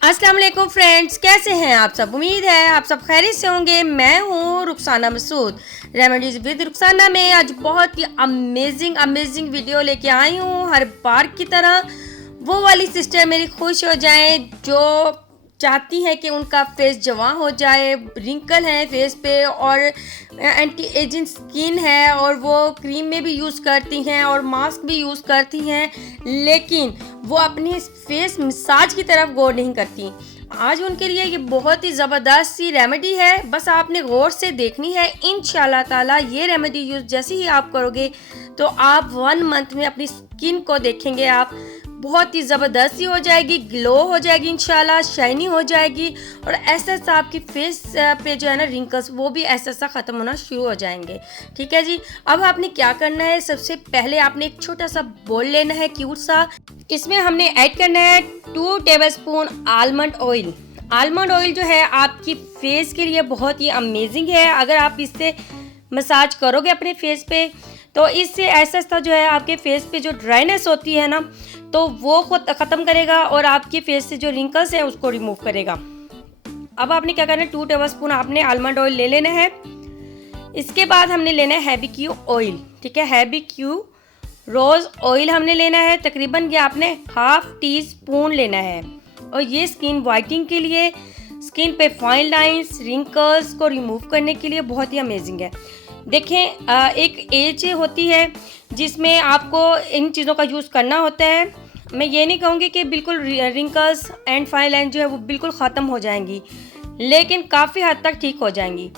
अस्सलाम वालेकुम फ्रेंड्स, कैसे हैं आप सब। उम्मीद है आप सब खैरियत से होंगे। मैं हूँ रुखसाना मसूद, रेमेडीज विद रुखसाना में आज बहुत ही अमेजिंग वीडियो लेके आई हूँ। हर बार की तरह वो वाली सिस्टर मेरी खुश हो जाए जो चाहती हैं कि उनका फेस जवां हो जाए। रिंकल है फेस पे और एंटी एजिंग स्किन है और वो क्रीम में भी यूज़ करती हैं और मास्क भी यूज़ करती हैं, लेकिन वो अपनी फेस मसाज की तरफ गौर नहीं करती। आज उनके लिए ये बहुत ही ज़बरदस्त सी रेमेडी है, बस आपने गौर से देखनी है। इंशाल्लाह ताला ये रेमेडी यूज़ जैसे ही आप करोगे तो आप 1 मंथ में अपनी स्किन को देखेंगे आप बहुत ही ज़बरदस्त सी हो जाएगी, ग्लो हो जाएगी, इंशाल्लाह शाइनी हो जाएगी और ऐसा ऐसा आपकी फेस पे जो है ना रिंकल्स वो भी ऐसा ऐसा ख़त्म होना शुरू हो जाएंगे। ठीक है जी। अब आपने क्या करना है, सबसे पहले आपने एक छोटा सा बोल लेना है क्यूट सा। इसमें हमने ऐड करना है 2 tablespoon almond oil. Almond oil जो है आपकी फेस के लिए बहुत ही अमेजिंग है। अगर आप इससे मसाज करोगे अपने फेस पे तो इससे ऐसा जो है आपके फेस पे जो ड्राइनेस होती है ना तो वो खुद ख़त्म करेगा और आपके फेस से जो रिंकल्स हैं उसको रिमूव करेगा। अब आपने क्या करना है, 2 टेबलस्पून आपने आलमंड ऑयल ले लेना है। इसके बाद हमने लेना है हैवी क्यू ऑयल। ठीक है, हैवी क्यू रोज़ ऑयल हमने लेना है, तकरीबन ये आपने 1/2 टीस्पून लेना है और ये स्किन वाइटनिंग के लिए, स्किन पे फाइन लाइंस रिंकल्स को रिमूव करने के लिए बहुत ही अमेजिंग है। देखें एक एज होती है जिसमें आपको इन चीज़ों का यूज़ करना होता है। मैं ये नहीं कहूँगी कि बिल्कुल रिंकल्स एंड फाइन लाइन जो है वो बिल्कुल ख़त्म हो जाएंगी, लेकिन काफ़ी हद तक ठीक हो जाएंगी।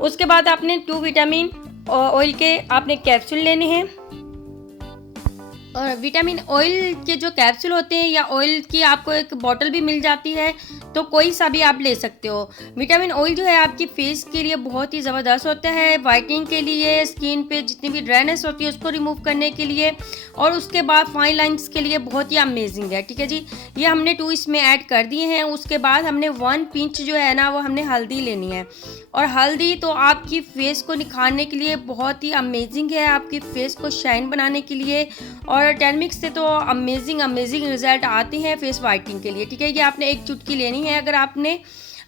उसके बाद आपने 2 विटामिन ऑयल के आपने कैप्सूल लेने हैं और विटामिन ऑयल के जो कैप्सूल होते हैं या ऑयल की आपको एक बॉटल भी मिल जाती है, तो कोई सा भी आप ले सकते हो। विटामिन ऑयल जो है आपकी फेस के लिए बहुत ही ज़बरदस्त होता है, वाइटनिंग के लिए, स्किन पे जितनी भी ड्राइनेस होती है उसको रिमूव करने के लिए और उसके बाद फाइन लाइंस के लिए बहुत ही अमेजिंग है। ठीक है जी, ये हमने 2 इसमें ऐड कर दिए हैं। उसके बाद हमने 1 पिंच जो है ना वो हमने हल्दी लेनी है और हल्दी तो आपकी फेस को निखारने के लिए बहुत ही अमेजिंग है, आपकी फेस को शाइन बनाने के लिए और टर्मिक्स से तो अमेजिंग रिजल्ट आते हैं फेस वाइटनिंग के लिए। ठीक है, ये आपने एक चुटकी लेनी है। अगर आपने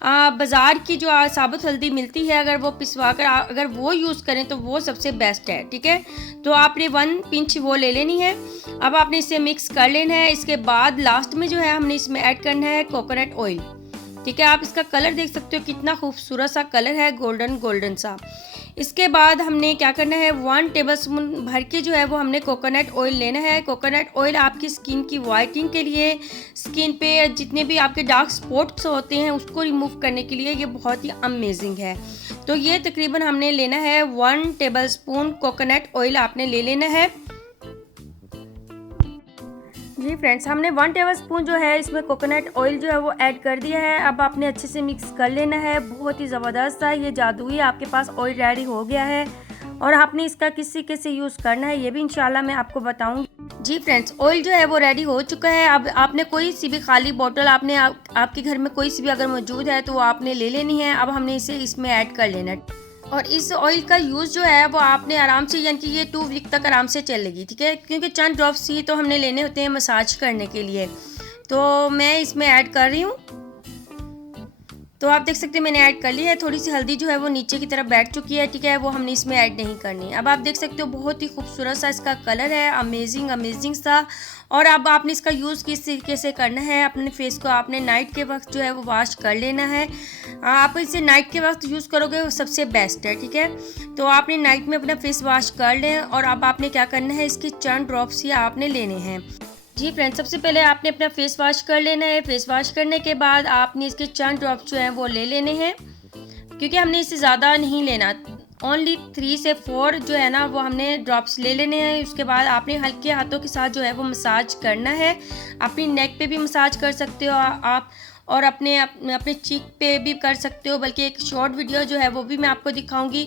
बाज़ार की जो साबुत हल्दी मिलती है अगर वो पिसवा कर अगर वो यूज़ करें तो वो सबसे बेस्ट है। ठीक है, तो आपने 1 पिंच वो ले लेनी है। अब आपने इसे मिक्स कर लेना है। इसके बाद लास्ट में जो है हमने इसमें ऐड करना है कोकोनट ऑयल। ठीक है, आप इसका कलर देख सकते हो कितना खूबसूरत सा कलर है, गोल्डन सा। इसके बाद हमने क्या करना है, 1 टेबलस्पून भर के जो है वो हमने कोकोनट ऑयल लेना है। कोकोनट ऑयल आपकी स्किन की वाइटनिंग के लिए, स्किन पे जितने भी आपके डार्क स्पॉट्स होते हैं उसको रिमूव करने के लिए ये बहुत ही अमेजिंग है। तो ये तकरीबन हमने लेना है 1 टेबलस्पून कोकोनट ऑयल आपने ले लेना है। जी फ्रेंड्स, हमने 1 टेबलस्पून जो है इसमें कोकोनट ऑयल जो है वो ऐड कर दिया है। अब आपने अच्छे से मिक्स कर लेना है। बहुत ही ज़बरदस्त है ये जादुई, आपके पास ऑयल रेडी हो गया है और आपने इसका किसी यूज़ करना है ये भी इंशाल्लाह मैं आपको बताऊंगी। जी फ्रेंड्स, ऑयल जो है वो रेडी हो चुका है। अब आपने कोई सी भी खाली बोतल आपने आपके घर में कोई सी भी अगर मौजूद है तो वो आपने ले लेनी है। अब हमने इसे इसमें ऐड कर लेना है और इस ऑयल का यूज़ जो है वो आपने आराम से, यानी कि ये 2 वीक तक आराम से चलेगी। ठीक है, क्योंकि चंद ड्रॉप्स ही तो हमने लेने होते हैं मसाज करने के लिए, तो मैं इसमें ऐड कर रही हूँ। तो आप देख सकते हैं मैंने ऐड कर ली है। थोड़ी सी हल्दी जो है वो नीचे की तरफ बैठ चुकी है। ठीक है, वो हमने इसमें ऐड नहीं करनी। अब आप देख सकते हो बहुत ही खूबसूरत सा इसका कलर है, अमेजिंग सा। और अब आपने इसका यूज़ किस तरीके से करना है, अपने फेस को आपने नाइट के वक्त जो है वो वॉश कर लेना है। आप इसे नाइट के वक्त यूज़ करोगे वो सबसे बेस्ट है। ठीक है, तो आपने नाइट में अपना फेस वॉश कर लें और अब आपने क्या करना है, इसकी चंद ड्रॉप्स ही आपने लेने हैं। जी फ्रेंड्स, सबसे पहले आपने अपना फेस वॉश कर लेना है। फेस वॉश करने के बाद आपने इसके चंद ड्रॉप्स जो हैं वो ले लेने हैं, क्योंकि हमने इससे ज़्यादा नहीं लेना, ओनली 3 से 4 जो है ना वो हमने ड्रॉप्स ले लेने हैं। उसके बाद आपने हल्के हाथों के साथ जो है वो मसाज करना है। अपनी नेक पे भी मसाज कर सकते हो आप और अपने चीक पे भी कर सकते हो, बल्कि एक शॉर्ट वीडियो जो है वो भी मैं आपको दिखाऊंगी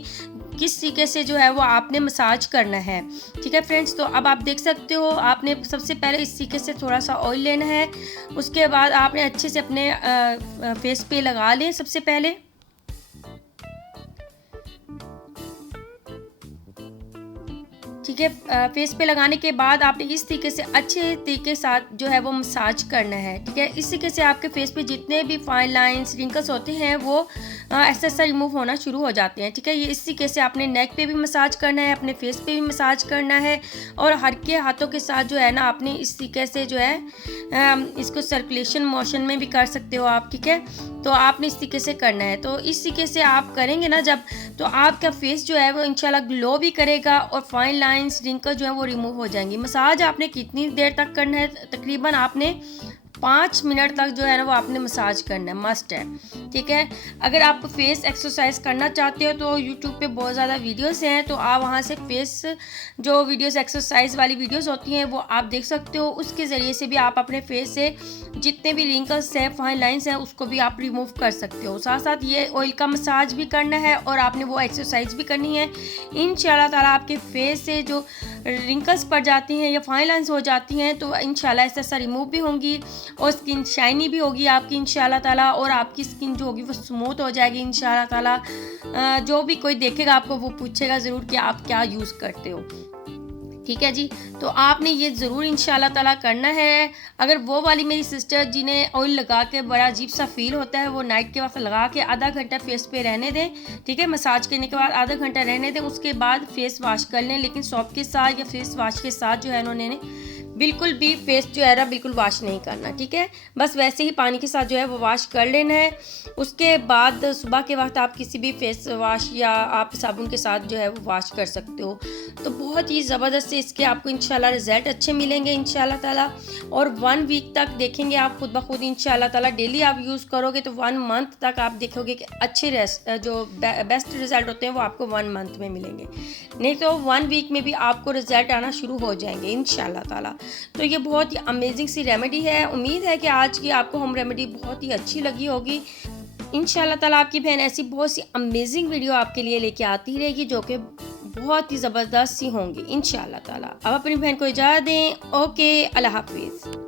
किस तरीके से जो है वो आपने मसाज करना है। ठीक है फ्रेंड्स, तो अब आप देख सकते हो आपने सबसे पहले इस तरीके से थोड़ा सा ऑयल लेना है। उसके बाद आपने अच्छे से अपने फेस पे लगा लें सबसे पहले। ठीक है। फेस पे लगाने के बाद आपने इस तरीके से अच्छे तरीके के साथ जो है वो मसाज करना है, ठीक है। इस तरीके से आपके फेस पे जितने भी फाइन लाइंस रिंकल्स होते हैं वो ऐसा ऐसा रिमूव होना शुरू हो जाते हैं, ठीक है। ये इस तरीके से आपने नेक पे भी मसाज करना है, अपने फेस पे भी मसाज करना है और हल्के हाथों के साथ जो है ना आपने इस तरीके से जो है इसको सर्कुलेशन मोशन में भी कर सकते हो आप, ठीक है। तो आपने इस तरीके से करना है। तो इस तरीके से आप करेंगे ना जब, तो आपका फेस जो है वो इंशाल्लाह ग्लो भी करेगा और फाइन लाइंस रिंकल जो है वो रिमूव हो जाएंगी। मसाज आपने कितनी देर तक करना है, तकरीबन आपने 5 मिनट तक जो है ना वो आपने मसाज करना है, मस्ट है, ठीक है। अगर आप फेस एक्सरसाइज करना चाहते हो तो यूट्यूब पे बहुत ज़्यादा वीडियोस हैं, तो आप वहाँ से फेस जो वीडियोस एक्सरसाइज वाली वीडियोस होती हैं वो आप देख सकते हो। उसके ज़रिए से भी आप अपने फेस से जितने भी रिंकल्स हैं, फाइन लाइंस हैं, उसको भी आप रिमूव कर सकते हो। साथ साथ ये ऑयल का मसाज भी करना है और आपने वो एक्सरसाइज भी करनी है। इंशाल्लाह ताला आपके फेस से जो रिंकल्स पड़ जाती हैं या फाइन लाइंस हो जाती हैं तो इंशाल्लाह ऐसा ऐसा रिमूव भी होंगी और स्किन शाइनी भी होगी आपकी इंशाल्लाह ताला, और आपकी स्किन जो होगी वो स्मूथ हो जाएगी इंशाल्लाह ताला। जो भी कोई देखेगा आपको वो पूछेगा ज़रूर कि आप क्या यूज़ करते हो, ठीक है जी। तो आपने ये ज़रूर इंशाल्लाह ताला करना है। अगर वो वाली मेरी सिस्टर जिन्हें ऑयल लगा के बड़ा अजीब सा फील होता है, वो नाइट के वक्त लगा के आधा घंटा फेस पे रहने दें, ठीक है। मसाज करने के बाद आधा घंटा रहने दें, उसके बाद फेस वॉश कर लें, लेकिन सॉप के साथ या फेस वॉश के साथ जो है उन्होंने बिल्कुल भी फेस जो है ना बिल्कुल वॉश नहीं करना, ठीक है। बस वैसे ही पानी के साथ जो है वो वॉश कर लेना है। उसके बाद सुबह के वक्त आप किसी भी फेस वॉश या आप साबुन के साथ जो है वो वॉश कर सकते हो। तो बहुत ही ज़बरदस्त से इसके आपको इंशाल्लाह रिज़ल्ट अच्छे मिलेंगे इंशाल्लाह ताला, और 1 वीक तक देखेंगे आप खुद ब खुद इंशाल्लाह ताला। डेली आप यूज़ करोगे तो 1 मंथ तक आप देखोगे कि अच्छे जो बेस्ट रिज़ल्ट होते हैं वो आपको 1 मंथ में मिलेंगे, नहीं तो 1 वीक में भी आपको रिज़ल्ट आना शुरू हो जाएंगे इंशाल्लाह ताला। तो ये बहुत ही अमेजिंग सी रेमेडी है। उम्मीद है कि आज की आपको होम रेमेडी बहुत ही अच्छी लगी होगी। इंशाल्लाह ताला आपकी बहन ऐसी बहुत सी अमेजिंग वीडियो आपके लिए लेके आती रहेगी जो कि बहुत ही ज़बरदस्त सी होंगी इंशाल्लाह ताला। अब अपनी बहन को इजाज़त दें। ओके, अल्लाह हाफिज़।